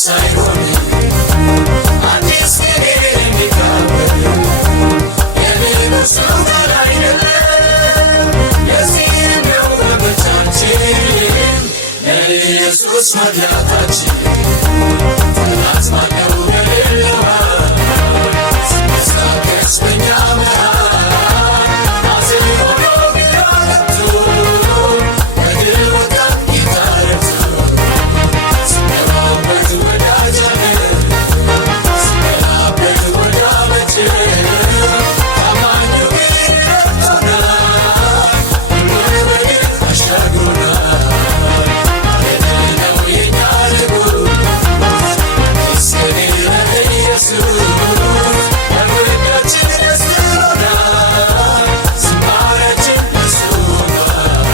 ሳይሆን አዲስ ቅኔ የሚታወቅ የሌሎች ጋር አይደለም። የዚህም ነው መብታችን ለኢየሱስ ማድላታችን። ጠላት ማነው የሌለዋ ሲንቀሳቀስ በእኛ መሃል ሐዘን ሆኖ ቢራቀቱ በድል ወጣት ጌታ ረድቶ ሲገባበት ወዳጃችን ሲገባበት ወዳመችን ታማኙ ግን ረድቶናል ሁሉን በድል አሻግሮናል። ነው የኛ ንጉሥ አዲስ ቅኔ ለኢየሱስ በውዳችን ደስ ብሎናል ዝማሬያችን ለእሱ ሆኗል።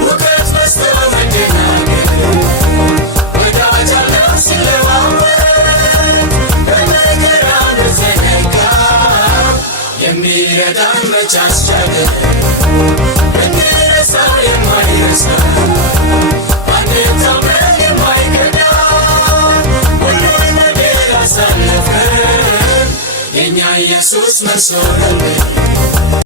እውቀት በዝቶ መደናገር ወዳጅ አለው ሲለዋወጥ በመከራ ብንዘናጋ የሚረዳን መች አስቻለን። ብንረሳው የማይረሳ ባንታመን የማይከዳ ሁሉን በድል አሳለፈን የእኛ ኢየሱስ መስሎናል።